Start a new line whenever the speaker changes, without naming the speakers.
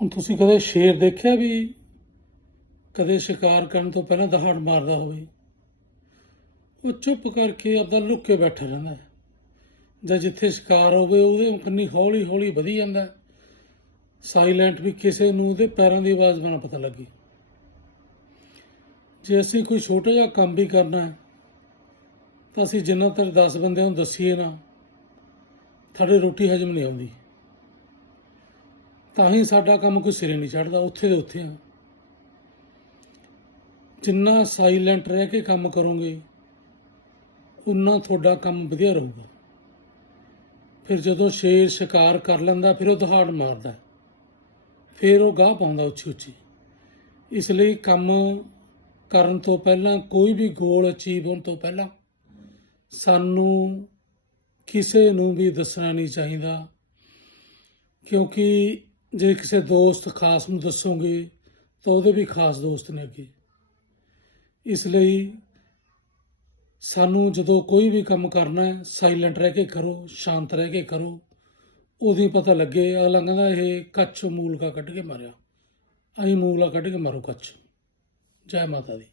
ਹੁਣ ਤੁਸੀਂ ਕਦੇ ਸ਼ੇਰ ਦੇਖਿਆ ਵੀ ਕਦੇ ਸ਼ਿਕਾਰ ਕਰਨ ਤੋਂ ਪਹਿਲਾਂ ਦਹਾੜ ਮਾਰਦਾ ਹੋਵੇ? ਉਹ ਚੁੱਪ ਕਰਕੇ ਆਪਦਾ ਲੁੱਕ ਕੇ ਬੈਠਾ ਰਹਿੰਦਾ ਜਾਂ ਜਿੱਥੇ ਸ਼ਿਕਾਰ ਹੋਵੇ, ਉਹਦੇ ਕੰਨੀ ਹੌਲੀ ਹੌਲੀ ਵਧੀ ਜਾਂਦਾ ਸਾਇਲੈਂਟ ਵੀ ਕਿਸੇ ਨੂੰ ਉਹਦੇ ਪੈਰਾਂ ਦੀ ਆਵਾਜ਼ ਬਣਾ ਪਤਾ ਲੱਗੇ। ਜੇ ਅਸੀਂ ਕੋਈ ਛੋਟਾ ਜਿਹਾ ਕੰਮ ਵੀ ਕਰਨਾ ਹੈ, ਤਾਂ ਅਸੀਂ ਜਿੰਨਾ ਤੱਕ 10 ਬੰਦਿਆਂ ਨੂੰ ਦੱਸੀਏ ਨਾ ਸਾਡੇ ਰੋਟੀ ਹਜਮ ਨਹੀਂ ਆਉਂਦੀ। ਤਾਂ ਹੀ ਸਾਡਾ ਕੰਮ ਕੋਈ ਸਿਰੇ ਨਹੀਂ ਚੜਦਾ, ਉੱਥੇ ਦੇ ਉੱਥੇ ਆ। ਜਿੰਨਾ ਸਾਇਲੈਂਟ ਰਹਿ ਕੇ ਕੰਮ ਕਰੋਗੇ, ਉਨਾ ਤੁਹਾਡਾ ਕੰਮ ਵਧੀਆ ਰਹੂਗਾ। ਫਿਰ ਜਦੋਂ ਸ਼ੇਰ ਸ਼ਿਕਾਰ ਕਰ ਲੈਂਦਾ, ਫਿਰ ਉਹ ਦਹਾੜ ਮਾਰਦਾ। ਫਿਰ ਉਹ ਗਾਹ ਪਾਉਂਦਾ ਉੱਚੀ ਉੱਚੀ ਇਸ ਲਈ ਕੰਮ ਕਰਨ ਤੋਂ ਪਹਿਲਾਂ, ਕੋਈ ਵੀ ਗੋਲ ਅਚੀਵ ਹੋਣ ਤੋਂ ਪਹਿਲਾਂ, ਸਾਨੂੰ ਕਿਸੇ ਨੂੰ ਵੀ ਦੱਸਣਾ ਨਹੀਂ ਚਾਹੀਦਾ। ਕਿਉਂਕਿ ਜੇ ਕਿਸੇ ਦੋਸਤ ਖਾਸ ਨੂੰ ਦੱਸੋਗੇ, ਤਾਂ ਉਹਦੇ ਵੀ ਖਾਸ ਦੋਸਤ ਨੇ ਅੱਗੇ। ਇਸ ਲਈ ਸਾਨੂੰ ਜਦੋਂ ਕੋਈ ਵੀ ਕੰਮ ਕਰਨਾ ਹੈ ਸਾਇਲੈਂਟ ਰਹਿ ਕੇ ਕਰੋ, ਸ਼ਾਂਤ ਰਹਿ ਕੇ ਕਰੋ, ਉਹਦੀ ਪਤਾ ਲੱਗੇ, ਅਗਲਾ ਕਹਿੰਦਾ ਇਹ ਕੱਚ ਮੂਲਕਾ ਕੱਢ ਕੇ ਮਾਰਿਆ। ਅਸੀਂ ਮੂਲਾ ਕੱਢ ਕੇ ਮਾਰੋ ਕੱਚ। ਜੈ ਮਾਤਾ ਦੀ।